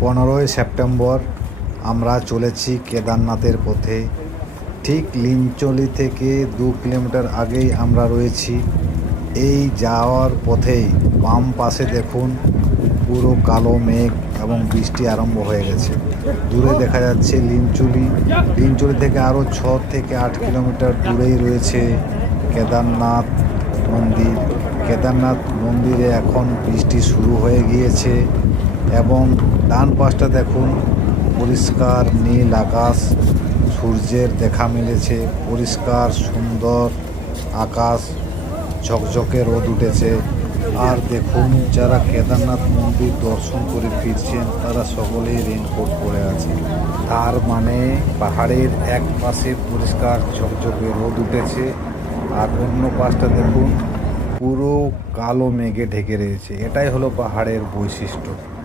পনেরোই সেপ্টেম্বর আমরা চলেছি কেদারনাথের পথে। ঠিক লিঞ্চলি থেকে দু কিলোমিটার আগেই আমরা রয়েছি। এই যাওয়ার পথেই বাম পাশে দেখুন পুরো কালো মেঘ এবং বৃষ্টি আরম্ভ হয়ে গেছে। দূরে দেখা যাচ্ছে লিঞ্চুলি লিঞ্চুলি থেকে আরও ছ থেকে আট কিলোমিটার দূরেই রয়েছে কেদারনাথ মন্দির। কেদারনাথ মন্দিরে এখন বৃষ্টি শুরু হয়ে গিয়েছে। এবং ডান পাশটা দেখুন, পরিষ্কার নীল আকাশ, সূর্যের দেখা মিলেছে, পরিষ্কার সুন্দর আকাশ, ঝকঝকে রোদ উঠেছে। আর দেখুন, যারা কেদারনাথ মন্দির দর্শন করে ফিরছেন, তারা সকলেই রেনকোট পরে আছে। তার মানে পাহাড়ের এক পাশে পরিষ্কার ঝকঝকে রোদ উঠেছে, আর অন্য পাশটা দেখুন, পুরো কালো মেঘে ঢেকে রয়েছে। এটাই হলো পাহাড়ের বৈশিষ্ট্য।